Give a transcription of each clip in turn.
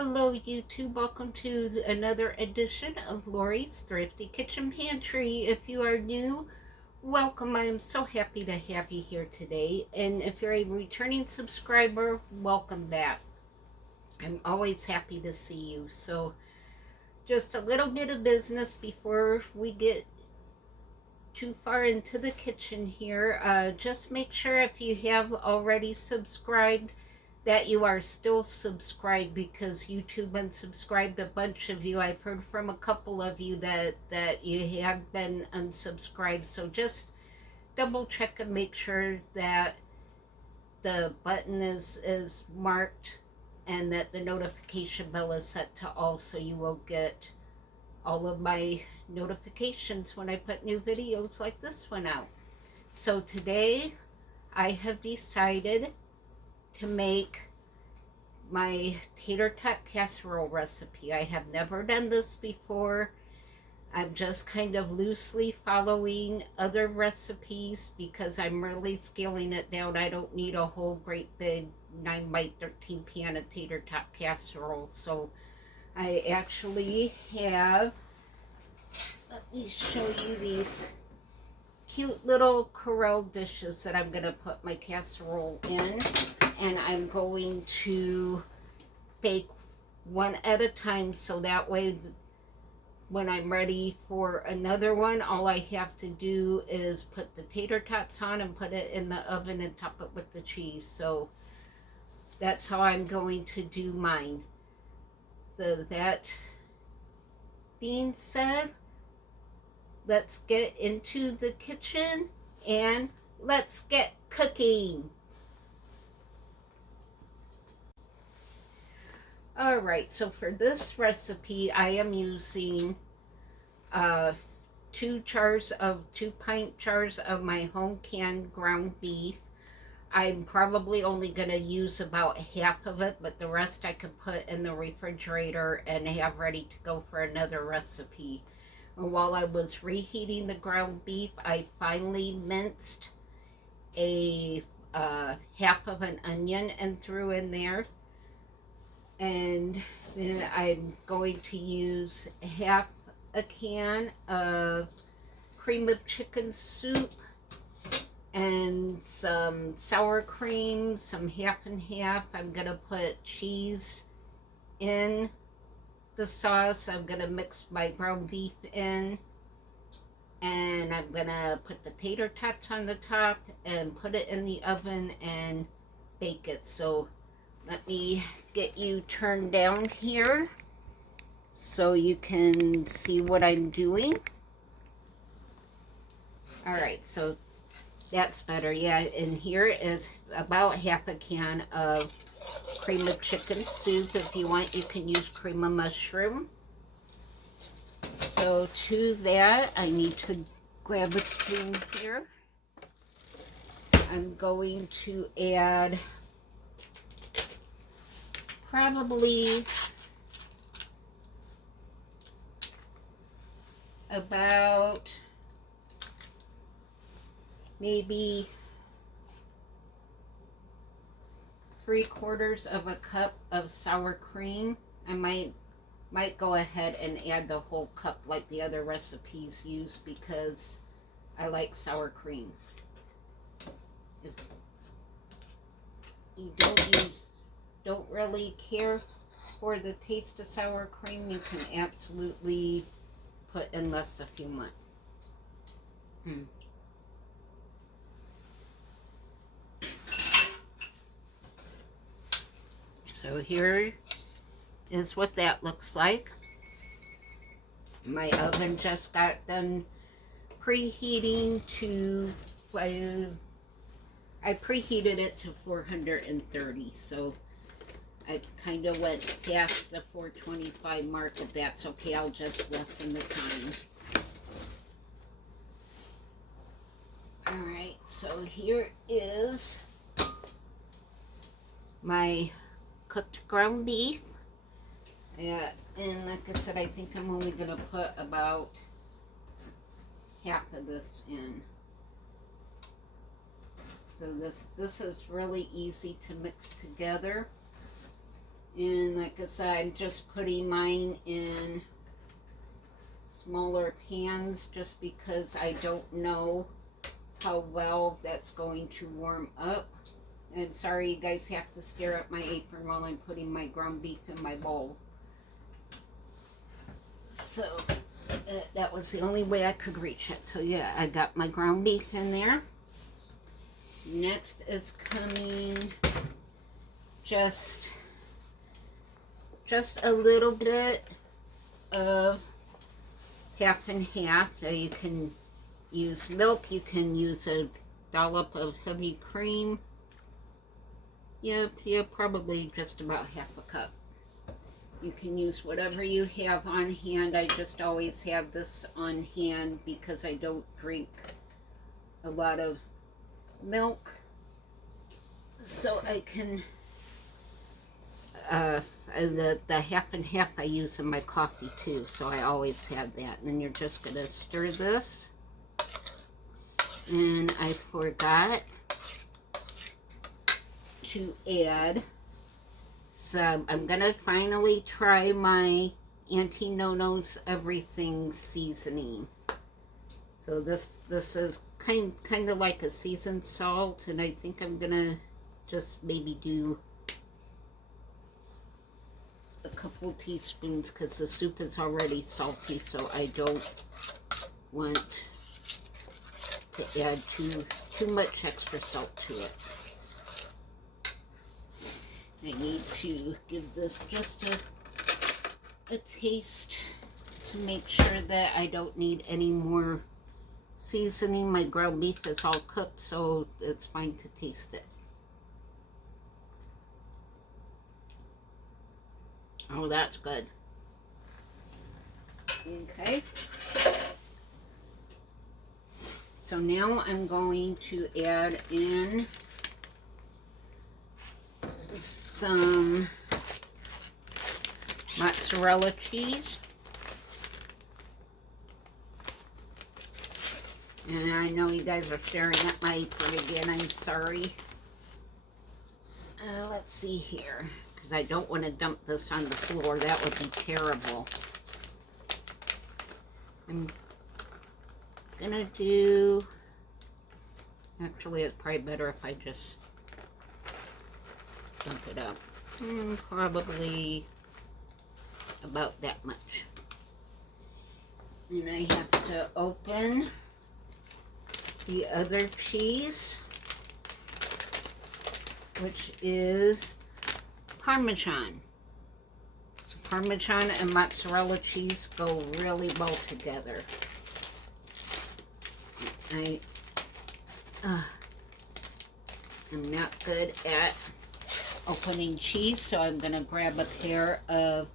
Hello YouTube, welcome to another edition of Lori's Thrifty Kitchen Pantry. If you are new, welcome. I am so happy to have you here today. And if you're a returning subscriber, welcome back. I'm always happy to see you. So just a little bit of business before we get too far into the kitchen here. Just make sure if you have already subscribed that you are still subscribed, because YouTube unsubscribed a bunch of you. I've heard from a couple of you that you have been unsubscribed, so just double check and make sure that the button is marked and that the notification bell is set to all, so you will get all of my notifications when I put new videos like this one out. So today I have decided to make my Tater Tot Casserole recipe. I have never done this before. I'm just kind of loosely following other recipes because I'm really scaling it down. I don't need a whole great big 9x13 pan of Tater Tot casserole. So I actually have, let me show you these cute little Corelle dishes that I'm going to put my casserole in, and I'm going to bake one at a time, so that way when I'm ready for another one, all I have to do is put the tater tots on and put it in the oven and top it with the cheese. So that's how I'm going to do mine. So that being said, let's get into the kitchen and let's get cooking. Alright, so for this recipe I am using 2 pint jars of my home canned ground beef. I'm probably only going to use about half of it, but the rest I could put in the refrigerator and have ready to go for another recipe. While I was reheating the ground beef, I finely minced a half of an onion and threw in there. And then I'm going to use half a can of cream of chicken soup and some sour cream, some half and half. I'm going to put cheese in the sauce. I'm going to mix my ground beef in, and I'm going to put the tater tots on the top and put it in the oven and bake it. So let me get you turned down here so you can see what I'm doing. Alright, so that's better. Yeah, and here is about half a can of cream of chicken soup. If you want, you can use cream of mushroom. So to that, I need to grab a spoon here. I'm going to add probably about maybe 3/4 of a cup of sour cream. I might go ahead and add the whole cup like the other recipes use, because I like sour cream. If you don't really care for the taste of sour cream, you can absolutely put in less if you want. So here is what that looks like. My oven just got done preheating to, I preheated it to 430, so I kind of went past the 425 mark. If that's okay, I'll just lessen the time. Alright, so here is my cooked ground beef. Yeah, and like I said, I think I'm only going to put about half of this in. So this is really easy to mix together. And like I said, I'm just putting mine in smaller pans just because I don't know how well that's going to warm up. And sorry, you guys have to stare at my apron while I'm putting my ground beef in my bowl. So that was the only way I could reach it. So yeah, I got my ground beef in there. Next is coming just a little bit of half and half. So you can use milk, you can use a dollop of heavy cream. Yep, probably just about half a cup. You can use whatever you have on hand. I just always have this on hand because I don't drink a lot of milk. So I can, the half and half I use in my coffee too. So I always have that. And then you're just going to stir this. And I forgot to add some, I'm gonna finally try my Auntie Nono's Everything seasoning. So this is kind of like a seasoned salt, and I think I'm gonna just maybe do a couple teaspoons because the soup is already salty, so I don't want to add too much extra salt to it. I need to give this just a taste to make sure that I don't need any more seasoning. My ground beef is all cooked, so it's fine to taste it. Oh, that's good. Okay. So now I'm going to add in some mozzarella cheese. And I know you guys are staring at my apron again. I'm sorry. Let's see here, because I don't want to dump this on the floor. That would be terrible. I'm gonna do, actually it's probably better if I just dump it up. Probably about that much. Then I have to open the other cheese, which is Parmesan. So Parmesan and mozzarella cheese go really well together. I'm not good at opening cheese, so I'm going to grab a pair of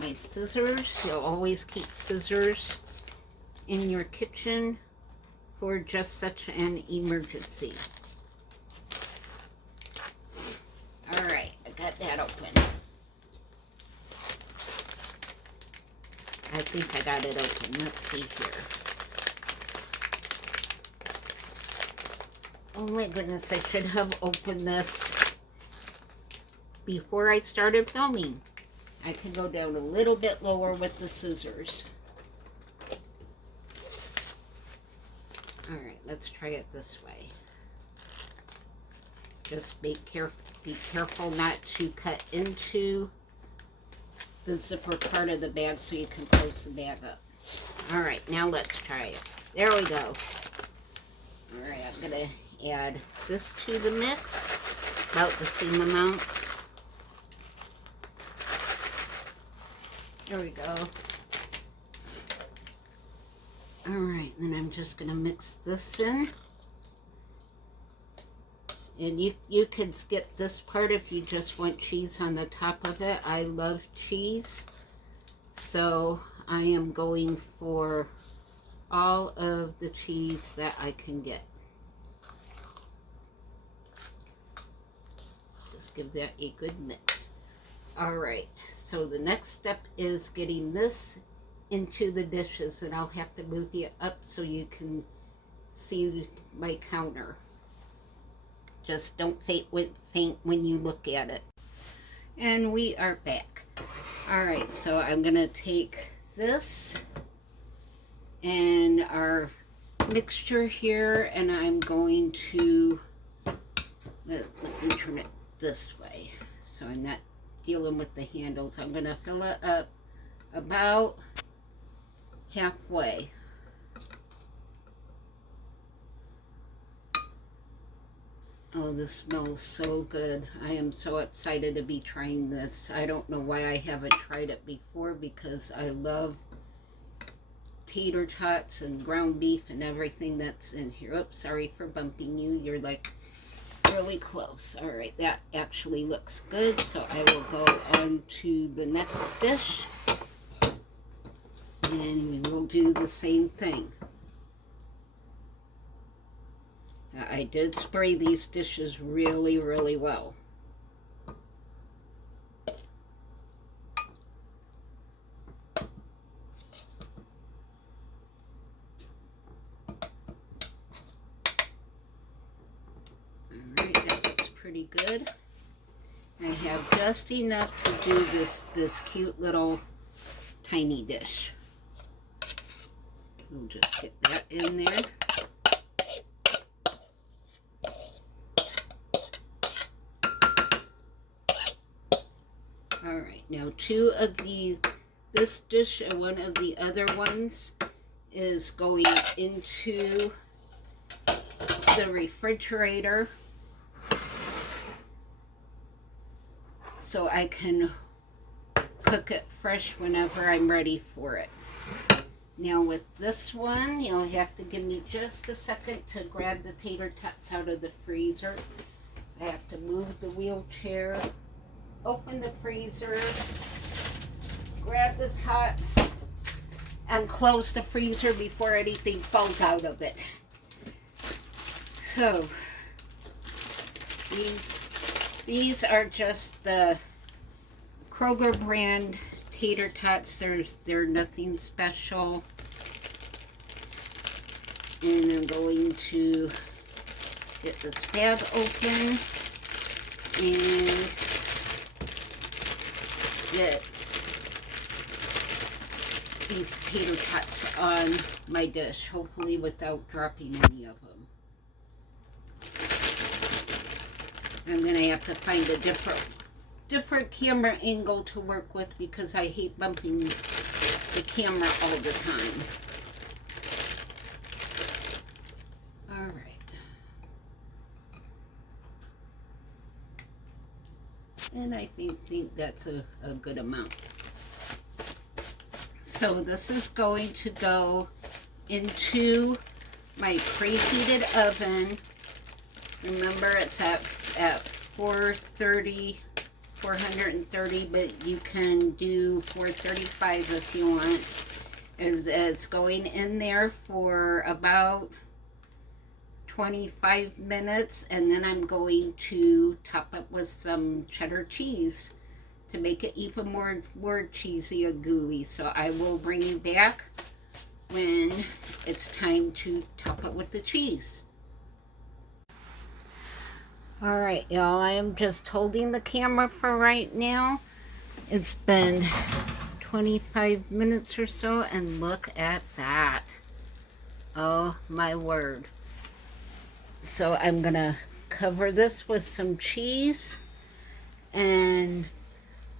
my scissors. You'll always keep scissors in your kitchen for just such an emergency. Alright, I got that open. I think I got it open. Let's see here. Oh my goodness, I should have opened this before I started filming. I can go down a little bit lower with the scissors. Alright, let's try it this way. Just be careful not to cut into the zipper part of the bag so you can close the bag up. Alright, now let's try it. There we go. Alright, I'm going to add this to the mix, about the same amount. There we go. Alright, then I'm just going to mix this in. And you can skip this part if you just want cheese on the top of it. I love cheese, so I am going for all of the cheese that I can get. Just give that a good mix. Alright, so the next step is getting this into the dishes, and I'll have to move you up so you can see my counter. Just don't faint when you look at it. And we are back. Alright, so I'm going to take this and our mixture here, and I'm going to, let me turn it this way so I'm not dealing with the handles. I'm going to fill it up about halfway. Oh, this smells so good. I am so excited to be trying this. I don't know why I haven't tried it before, because I love tater tots and ground beef and everything that's in here. Oops, sorry for bumping you. You're like really close. All right, that actually looks good. So I will go on to the next dish, and we will do the same thing. I did spray these dishes really, really well. Alright, that looks pretty good. I have just enough to do this cute little tiny dish. We'll just get that in there. Alright, now two of these, this dish and one of the other ones is going into the refrigerator so I can cook it fresh whenever I'm ready for it. Now with this one, you'll have to give me just a second to grab the tater tots out of the freezer. I have to move the wheelchair, open the freezer, grab the tots, and close the freezer before anything falls out of it. So, these are just the Kroger brand tater tots. They're nothing special. And I'm going to get this bag open and get these tater tots on my dish, hopefully without dropping any of them. I'm going to have to find a different camera angle to work with, because I hate bumping the camera all the time. Alright. And I think that's a good amount. So this is going to go into my preheated oven. Remember, it's at 430, but you can do 435 if you want. It's going in there for about 25 minutes, and then I'm going to top it with some cheddar cheese to make it even more cheesy or gooey. So I will bring you back when it's time to top it with the cheese. Alright, y'all, I am just holding the camera for right now. It's been 25 minutes or so, and look at that. Oh my word. So I'm gonna cover this with some cheese and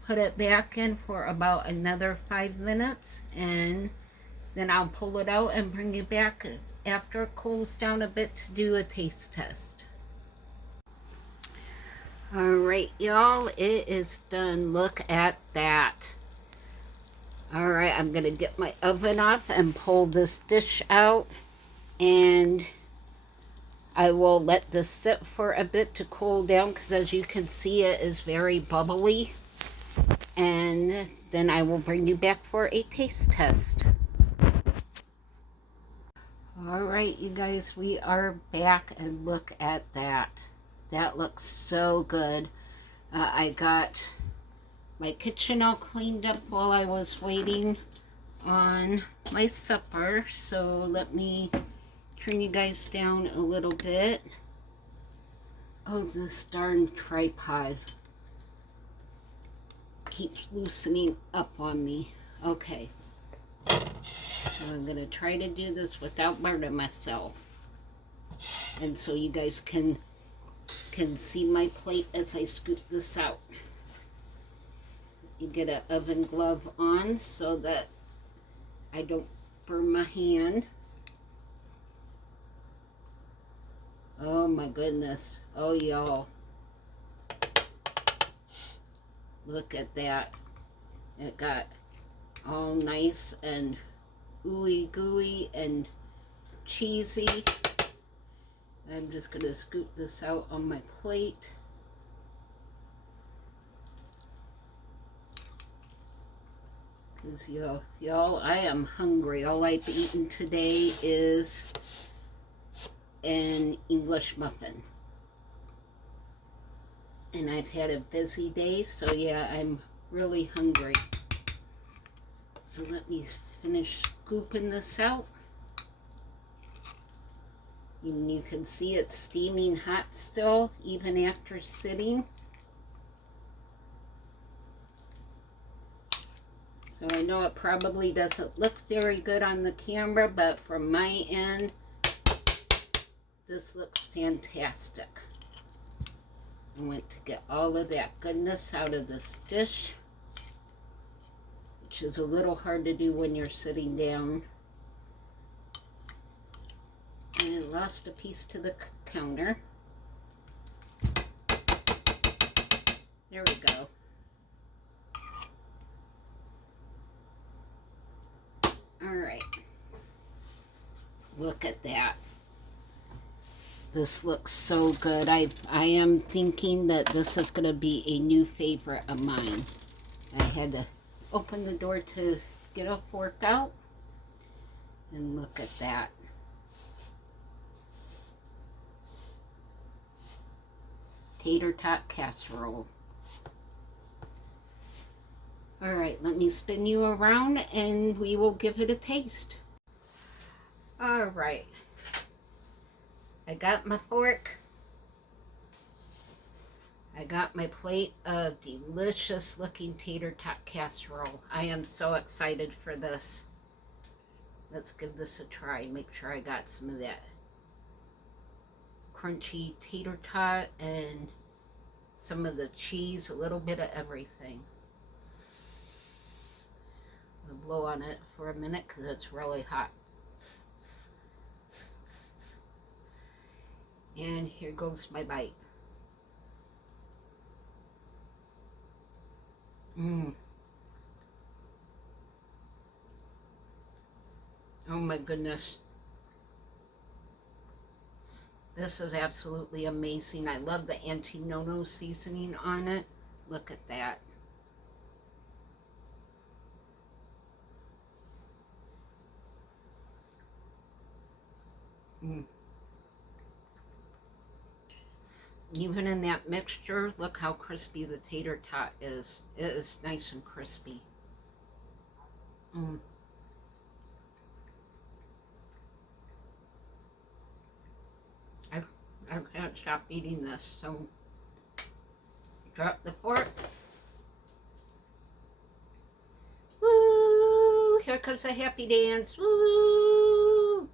put it back in for about another 5 minutes, and then I'll pull it out and bring you back after it cools down a bit to do a taste test. Alright, y'all, it is done. Look at that. Alright, I'm going to get my oven off and pull this dish out, and I will let this sit for a bit to cool down, because as you can see, it is very bubbly. And then I will bring you back for a taste test. Alright, you guys, we are back, and look at that. That looks so good. I got my kitchen all cleaned up while I was waiting on my supper. So let me turn you guys down a little bit. Oh, this darn tripod. keeps loosening up on me. Okay. So I'm going to try to do this without burning myself. And so you guys can see my plate as I scoop this out. You get an oven glove on so that I don't burn my hand. Oh my goodness. Oh y'all. Look at that. It got all nice and ooey gooey and cheesy. I'm just going to scoop this out on my plate. Because y'all, I am hungry. All I've eaten today is an English muffin. And I've had a busy day, so yeah, I'm really hungry. So let me finish scooping this out. And you can see it's steaming hot still, even after sitting. So I know it probably doesn't look very good on the camera, but from my end, this looks fantastic. I went to get all of that goodness out of this dish, which is a little hard to do when you're sitting down. And I lost a piece to the counter. There we go. All right. Look at that. This looks so good. I am thinking that this is going to be a new favorite of mine. I had to open the door to get a fork out. And look at that. Tater Tot Casserole. All right, let me spin you around and we will give it a taste. All right. I got my fork. I got my plate of delicious looking tater tot casserole. I am so excited for this. Let's give this a try. Make sure I got some of that crunchy tater tot and some of the cheese, a little bit of everything. I'll blow on it for a minute because it's really hot. And here goes my bite. Oh my goodness. This is absolutely amazing. I love the antinono seasoning on it. Look at that. Even in that mixture, look how crispy the tater tot is. It is nice and crispy. I can't stop eating this, so drop the fork. Woo! Here comes a happy dance. Woo!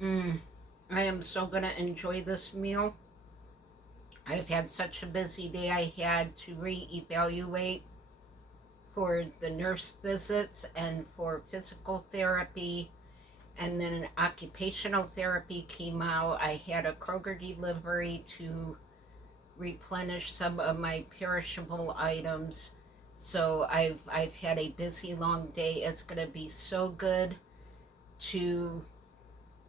I am so gonna enjoy this meal. I've had such a busy day. I had to reevaluate for the nurse visits and for physical therapy, and then an occupational therapy came out. I had a Kroger delivery to replenish some of my perishable items. So I've had a busy long day. It's gonna be so good to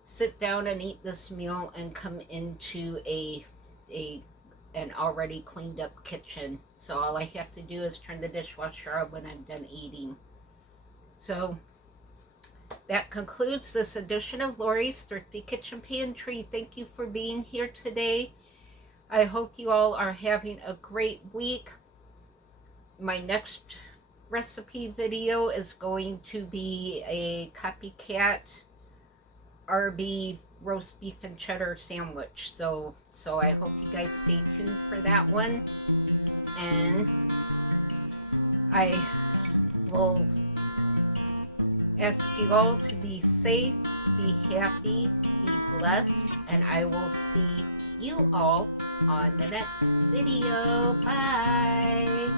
sit down and eat this meal and come into an already cleaned up kitchen. So all I have to do is turn the dishwasher on when I'm done eating. So that concludes this edition of Lori's Thrifty Kitchen Pantry. Thank you for being here today. I hope you all are having a great week. My next recipe video is going to be a copycat RB roast beef and cheddar sandwich. So I hope you guys stay tuned for that one. And I will ask you all to be safe, be happy, be blessed, and I will see you all on the next video. Bye!